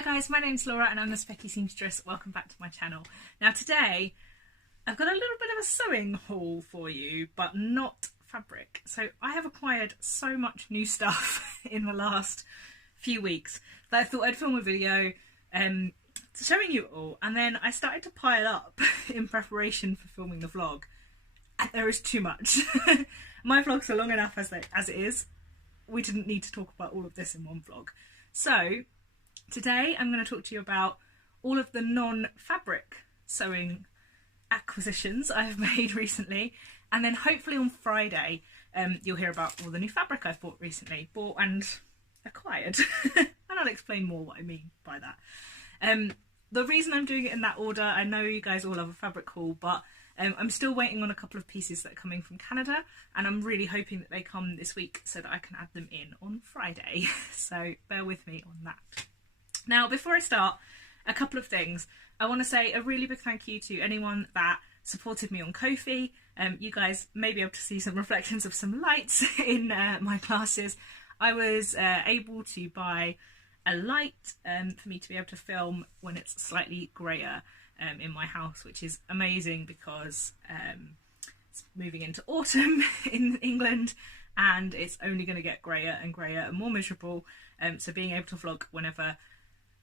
Hi guys, my name's Laura and I'm the Specky Seamstress. Welcome back to my channel. Now today I've got a little bit of a sewing haul for you, but not fabric. So I have acquired so much new stuff in the last few weeks that I thought I'd film a video showing you all, and then I started to pile up in preparation for filming the vlog, and there is too much. My vlogs are long enough as it is. We didn't need to talk about all of this in one vlog. So today I'm going to talk to you about all of the non-fabric sewing acquisitions I've made recently, and then hopefully on Friday you'll hear about all the new fabric I've bought and acquired. And I'll explain more what I mean by that. The reason I'm doing it in that order, I know you guys all love a fabric haul, but I'm still waiting on a couple of pieces that are coming from Canada, and I'm really hoping that they come this week so that I can add them in on Friday. So bear with me on that. Now, before I start, a couple of things. I want to say a really big thank you to anyone that supported me on Ko-fi. You guys may be able to see some reflections of some lights in my classes. I was able to buy a light for me to be able to film when it's slightly greyer in my house, which is amazing because it's moving into autumn in England and it's only going to get greyer and greyer and more miserable. So being able to vlog whenever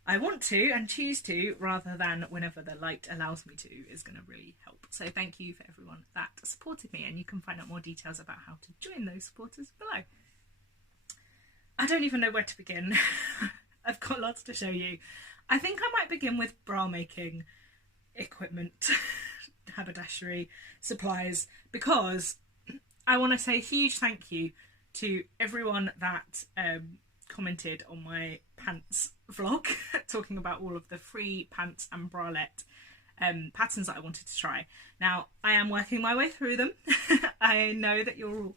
I want to and choose to, rather than whenever the light allows me to, is going to really help. So thank you for everyone that supported me, and you can find out more details about how to join those supporters below. I don't even know where to begin. I've got lots to show you. I think I might begin with bra making equipment, haberdashery supplies, because I want to say a huge thank you to everyone that commented on my pants vlog talking about all of the free pants and bralette patterns that I wanted to try. Now, I am working my way through them. I know that you're all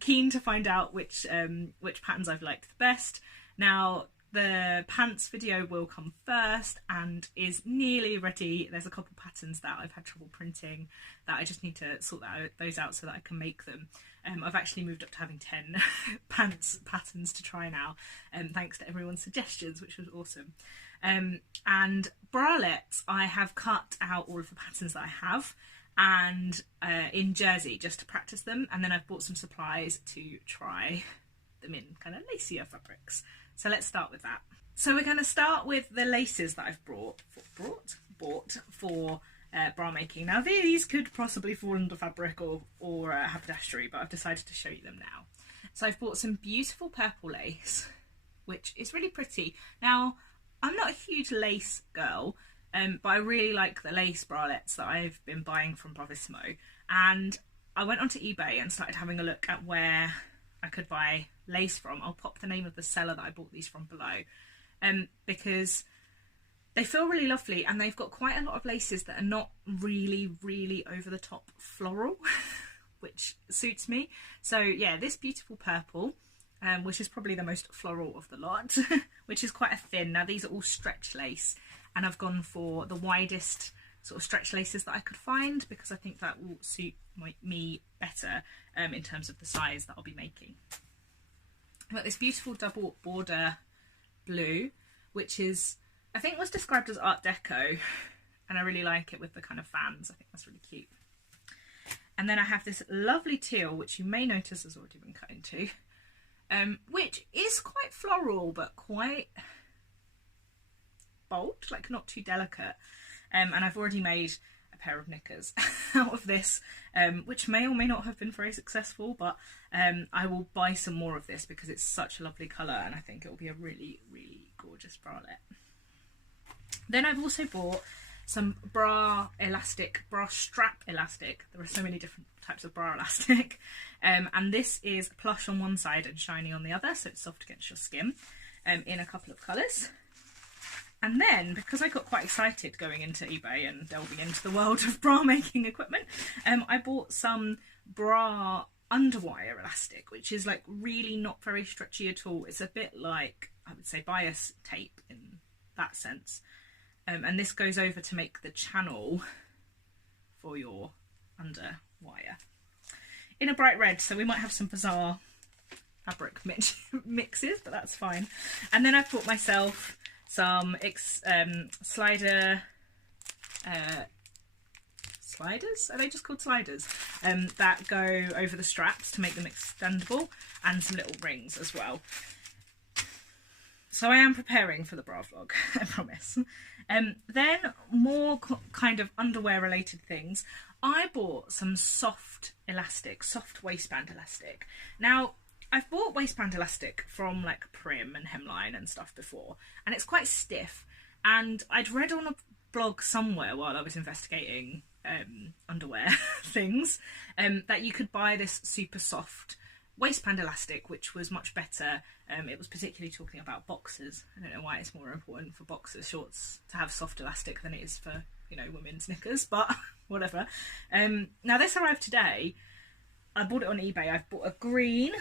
keen to find out which patterns I've liked the best. Now, the pants video will come first and is nearly ready. There's a couple patterns that I've had trouble printing that I just need to sort those out so that I can make them. I've actually moved up to having 10 pants patterns to try now, thanks to everyone's suggestions, which was awesome. And bralettes, I have cut out all of the patterns that I have and in jersey just to practice them, and then I've bought some supplies to try them in kind of lacier fabrics. So let's start with that. So we're going to start with the laces that I've bought for bra making. Now these could possibly fall under fabric or haberdashery, but I've decided to show you them now. So I've bought some beautiful purple lace, which is really pretty. Now, I'm not a huge lace girl, but I really like the lace bralettes that I've been buying from Bravissimo, and I went onto eBay and started having a look at where I could buy lace from. I'll pop the name of the seller that I bought these from below, because they feel really lovely and they've got quite a lot of laces that are not really over the top floral, which suits me. So yeah, this beautiful purple, which is probably the most floral of the lot, which is quite a thin. Now these are all stretch lace, and I've gone for the widest sort of stretch laces that I could find because I think that will suit me better in terms of the size that I'll be making. I've got this beautiful double border blue, which is, I think, was described as Art Deco, and I really like it with the kind of fans. I think that's really cute. And then I have this lovely teal, which you may notice has already been cut into, which is quite floral but quite bold, like not too delicate. And I've already made a pair of knickers out of this, which may or may not have been very successful, but I will buy some more of this because it's such a lovely colour and I think it will be a really gorgeous bralette. Then I've also bought some bra strap elastic. There are so many different types of bra elastic, and this is plush on one side and shiny on the other, so it's soft against your skin, in a couple of colours. And then, because I got quite excited going into eBay and delving into the world of bra making equipment, I bought some bra underwire elastic, which is like really not very stretchy at all. It's a bit like, I would say, bias tape in that sense. And this goes over to make the channel for your underwire in a bright red, so we might have some bizarre fabric mixes, but that's fine. And then I've bought myself some sliders, are they just called sliders, that go over the straps to make them extendable, and some little rings as well. So I am preparing for the bra vlog, I promise. Then more kind of underwear related things. I bought some soft waistband elastic. Now, I've bought waistband elastic from like Prim and Hemline and stuff before, and it's quite stiff. And I'd read on a blog somewhere while I was investigating underwear things, that you could buy this super soft waistband elastic, which was much better. It was particularly talking about boxers. I don't know why it's more important for boxers shorts to have soft elastic than it is for, you know, women's knickers, but whatever. Now this arrived today. I bought it on eBay. I've bought a green,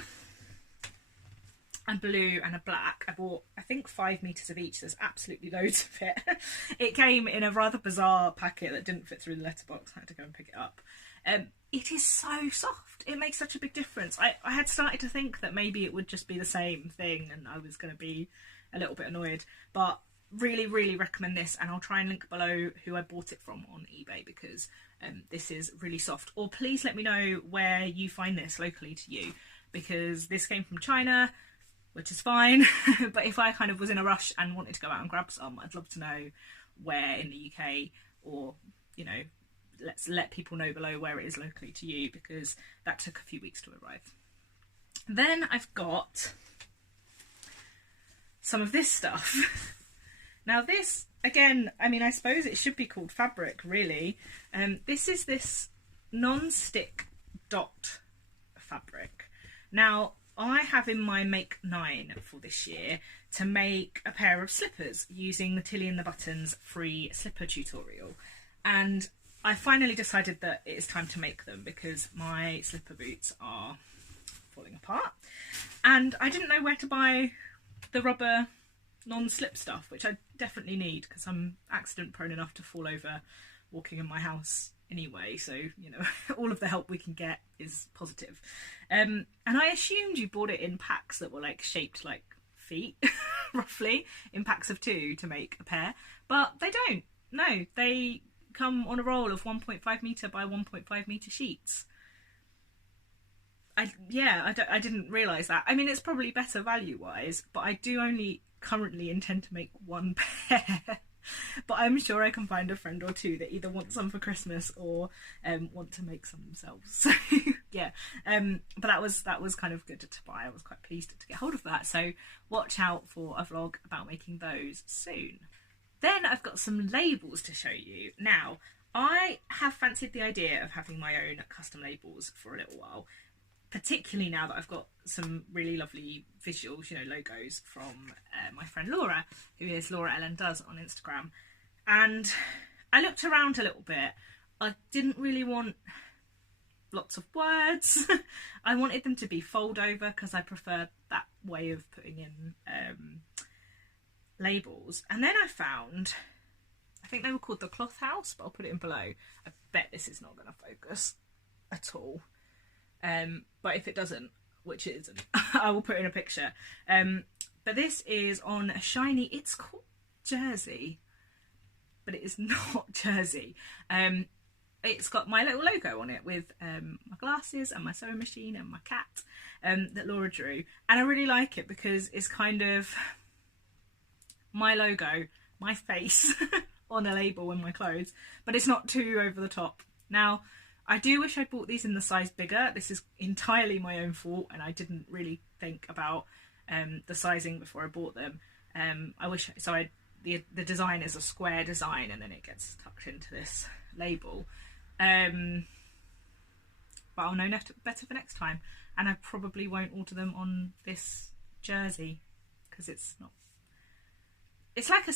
a blue and a black. I bought, I think, 5 meters of each. There's absolutely loads of it. It came in a rather bizarre packet that didn't fit through the letterbox. I had to go and pick it up. It is so soft. It makes such a big difference. I had started to think that maybe it would just be the same thing and I was going to be a little bit annoyed, but really, really recommend this, and I'll try and link below who I bought it from on eBay, because this is really soft. Or please let me know where you find this locally to you, because this came from China, which is fine, but if I kind of was in a rush and wanted to go out and grab some, I'd love to know where in the UK, or, you know, let's let people know below where it is locally to you, because that took a few weeks to arrive. Then I've got some of this stuff. Now this, again, I mean, I suppose it should be called fabric, really. This is this non-stick dot fabric. Now, I have in my Make 9 for this year to make a pair of slippers using the Tilly and the Buttons free slipper tutorial. And I finally decided that it is time to make them, because my slipper boots are falling apart. And I didn't know where to buy the rubber non-slip stuff, which I definitely need, because I'm accident prone enough to fall over walking in my house anyway, so, you know, all of the help we can get is positive. And I assumed you bought it in packs that were like shaped like feet, roughly, in packs of 2 to make a pair, but they don't. No, they come on a roll of 1.5 metre by 1.5 metre sheets. I didn't realise that. I mean, it's probably better value-wise, but I do only currently intend to make one pair. But I'm sure I can find a friend or two that either want some for Christmas or want to make some themselves. So yeah, but that was kind of good to buy. I was quite pleased to get hold of that. So watch out for a vlog about making those soon. Then I've got some labels to show you. Now, I have fancied the idea of having my own custom labels for a little while, particularly now that I've got some really lovely visuals, you know, logos from my friend Laura, who is Laura Ellen Does on Instagram. And I looked around a little bit. I didn't really want lots of words. I wanted them to be fold over, because I prefer that way of putting in labels. And then I found, I think they were called the Cloth House, but I'll put it in below. I bet this is not going to focus at all. But if it doesn't, which it isn't, I will put in a picture. But this is on a shiny, it's called Jersey, but it is not Jersey. It's got my little logo on it with my glasses and my sewing machine and my cat that Laura drew. And I really like it because it's kind of my logo, my face on a label in my clothes, but it's not too over the top. Now, I do wish I'd bought these in the size bigger. This is entirely my own fault, and I didn't really think about the sizing before I bought them. I wish, so the design is a square design, and then it gets tucked into this label. But I'll know better for next time, and I probably won't order them on this jersey because it's not. It's like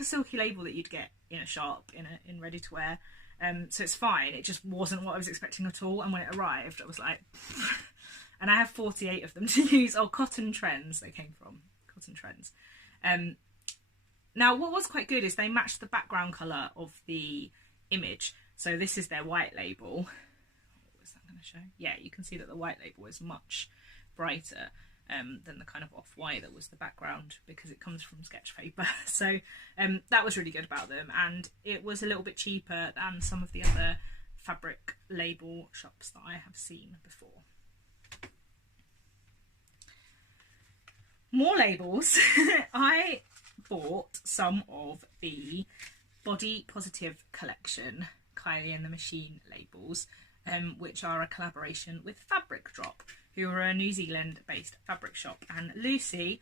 a silky label that you'd get in a shop in ready to wear. So it's fine. It just wasn't what I was expecting at all. And when it arrived, I was like, and I have 48 of them to use. Oh, Cotton Trends they came from. Cotton Trends. Now, what was quite good is they matched the background colour of the image. So this is their white label. What was that going to show? Yeah, you can see that the white label is much brighter. than the kind of off-white that was the background, because it comes from sketch paper. So that was really good about them, and it was a little bit cheaper than some of the other fabric label shops that I have seen before. More labels. I bought some of the Body Positive collection Kylie and the Machine labels, which are a collaboration with Fabric Drop, who are a New Zealand based fabric shop, and Lucy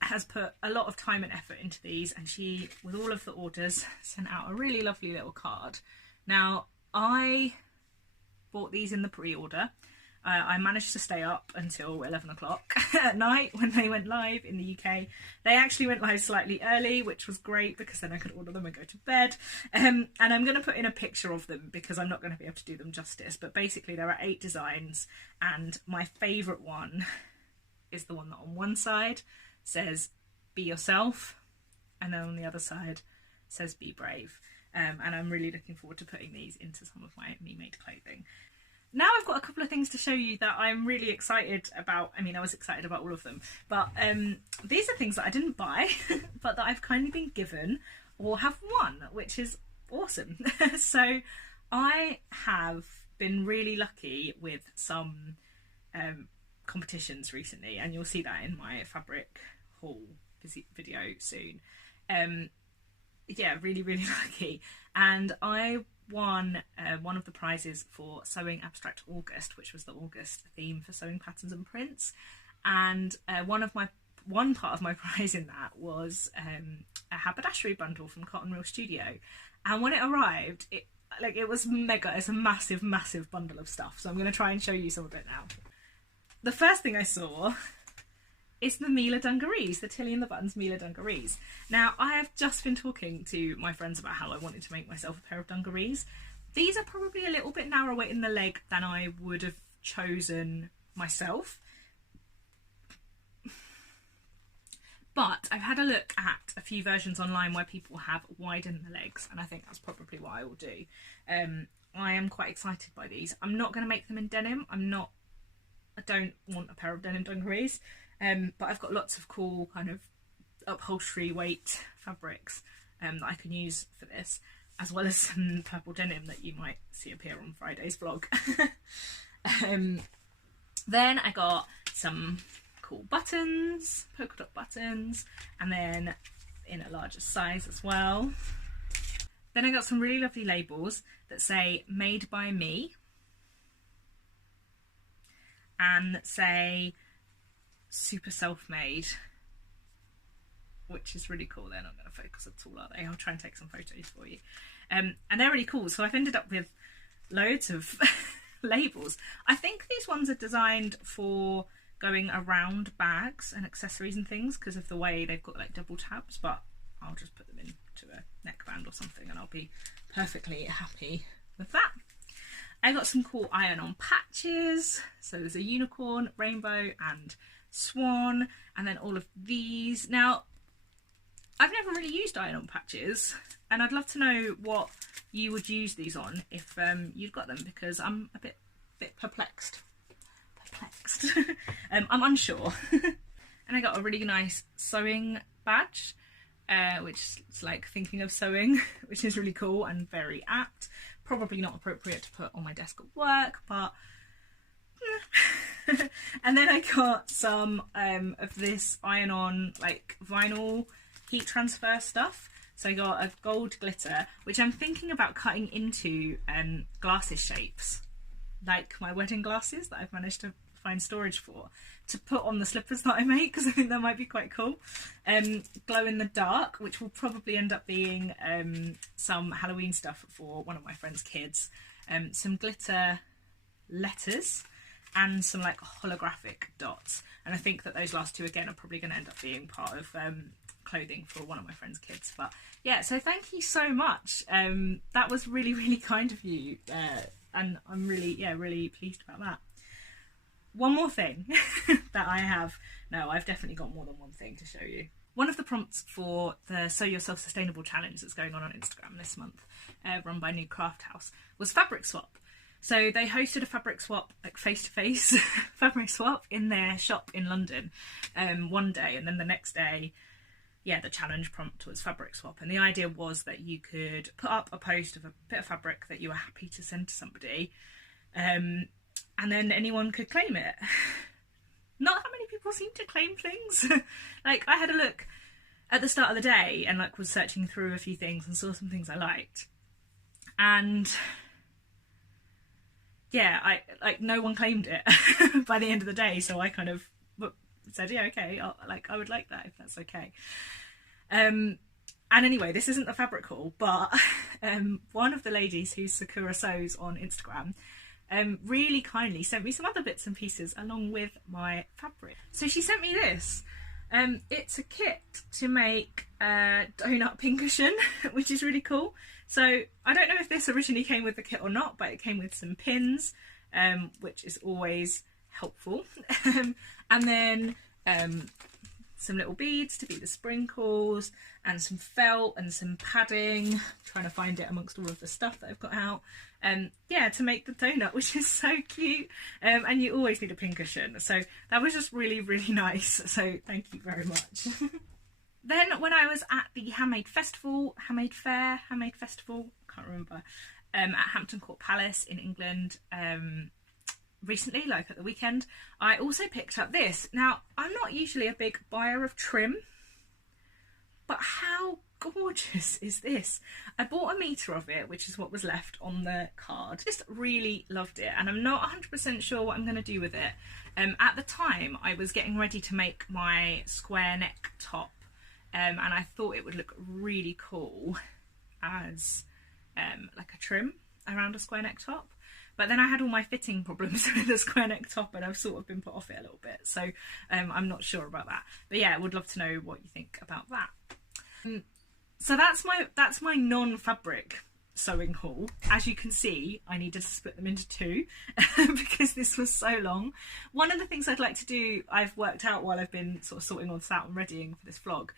has put a lot of time and effort into these, and she, with all of the orders, sent out a really lovely little card. Now, I bought these in the pre-order. I managed to stay up until 11 o'clock at night when they went live in the UK. They actually went live slightly early, which was great because then I could order them and go to bed. And I'm going to put in a picture of them because I'm not going to be able to do them justice. But basically there are 8 designs, and my favourite one is the one that on one side says be yourself, and then on the other side says be brave. And I'm really looking forward to putting these into some of my me-made clothing. Now I've got a couple of things to show you that I'm really excited about. I mean, I was excited about all of them, but these are things that I didn't buy, but that I've kindly been given or have won, which is awesome. So I have been really lucky with some competitions recently, and you'll see that in my fabric haul video soon. Yeah, really, really lucky. And I won one of the prizes for Sewing Abstract August, which was the August theme for sewing patterns and prints. And one part of my prize in that was a haberdashery bundle from Cotton Reel Studio. And when it arrived, it was mega. It's a massive, massive bundle of stuff. So I'm going to try and show you some of it now. The first thing I saw is the Mila dungarees, the Tilly and the Buttons Mila dungarees. Now, I have just been talking to my friends about how I wanted to make myself a pair of dungarees. These are probably a little bit narrower in the leg than I would have chosen myself. But I've had a look at a few versions online where people have widened the legs, and I think that's probably what I will do. I am quite excited by these. I'm not going to make them in denim. I don't want a pair of denim dungarees. But I've got lots of cool kind of upholstery weight fabrics that I can use for this, as well as some purple denim that you might see appear on Friday's vlog. Then I got some cool buttons, polka dot buttons, and then in a larger size as well. Then I got some really lovely labels that say made by me and say super self-made, which is really cool. They're not going to focus at all, are they? I'll try and take some photos for you. And they're really cool. So I've ended up with loads of labels. I think these ones are designed for going around bags and accessories and things because of the way they've got like double tabs, but I'll just put them into a neckband or something and I'll be perfectly happy with that. I got some cool iron-on patches. So there's a unicorn, rainbow and swan, and then all of these. Now, I've never really used iron-on patches, and I'd love to know what you would use these on if you've got them, because I'm a bit perplexed. I'm unsure. And I got a really nice sewing badge, which is like thinking of sewing, which is really cool and very apt. Probably not appropriate to put on my desk at work, but and then I got some of this iron-on like vinyl heat transfer stuff. So I got a gold glitter, which I'm thinking about cutting into glasses shapes, like my wedding glasses that I've managed to find storage for, to put on the slippers that I make, because I think that might be quite cool. Glow in the dark, which will probably end up being some Halloween stuff for one of my friend's kids. Some glitter letters and some like holographic dots, and I think that those last two again are probably going to end up being part of clothing for one of my friend's kids. But yeah, so thank you so much. That was really, really kind of you, and I'm really pleased about that. One more thing that I have, no, I've definitely got more than one thing to show you. One of the prompts for the Sew Yourself Sustainable Challenge that's going on Instagram this month, run by New Craft House, was fabric swap. So they hosted a fabric swap, like face-to-face fabric swap in their shop in London one day, and then the next day, yeah, the challenge prompt was fabric swap. And the idea was that you could put up a post of a bit of fabric that you were happy to send to somebody, and then anyone could claim it. Not how many people seem to claim things. Like, I had a look at the start of the day and like was searching through a few things and saw some things I liked, and yeah, no one claimed it by the end of the day. So I kind of said, yeah, okay, I would like that if that's okay. And anyway, this isn't the fabric haul, but one of the ladies who's Sakura Sews on Instagram really kindly sent me some other bits and pieces along with my fabric. So she sent me this. It's a kit to make a donut pincushion, which is really cool. So I don't know if this originally came with the kit or not, but it came with some pins, which is always helpful. And then some little beads to be the sprinkles, and some felt and some padding, trying to find it amongst all of the stuff that I've got out. Yeah, to make the donut, which is so cute. And you always need a pincushion. So that was just really, really nice. So thank you very much. Then when I was at the Handmade Festival, can't remember, at Hampton Court Palace in England, recently, like at the weekend, I also picked up this. Now, I'm not usually a big buyer of trim, but how gorgeous is this? I bought a metre of it, which is what was left on the card. Just really loved it, and I'm not 100% sure what I'm going to do with it. At the time, I was getting ready to make my square neck top, and I thought it would look really cool as like a trim around a square neck top. But then I had all my fitting problems with the square neck top, and I've sort of been put off it a little bit. So I'm not sure about that. But yeah, I would love to know what you think about that. So that's my non-fabric sewing haul. As you can see, I needed to split them into two because this was so long. One of the things I'd like to do, I've worked out while I've been sort of sorting all this out and readying for this vlog,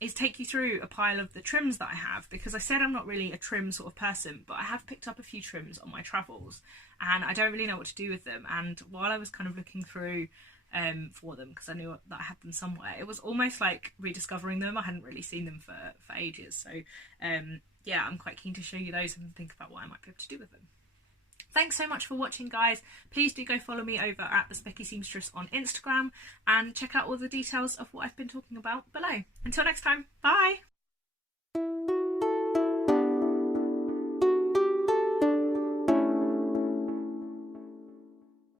is take you through a pile of the trims that I have, because I said I'm not really a trim sort of person, but I have picked up a few trims on my travels and I don't really know what to do with them. And while I was kind of looking through for them, because I knew that I had them somewhere, it was almost like rediscovering them. I hadn't really seen them for ages. So yeah, I'm quite keen to show you those and think about what I might be able to do with them. Thanks so much for watching, guys. Please do go follow me over at the Specky Seamstress on Instagram and check out all the details of what I've been talking about below. Until next time, bye!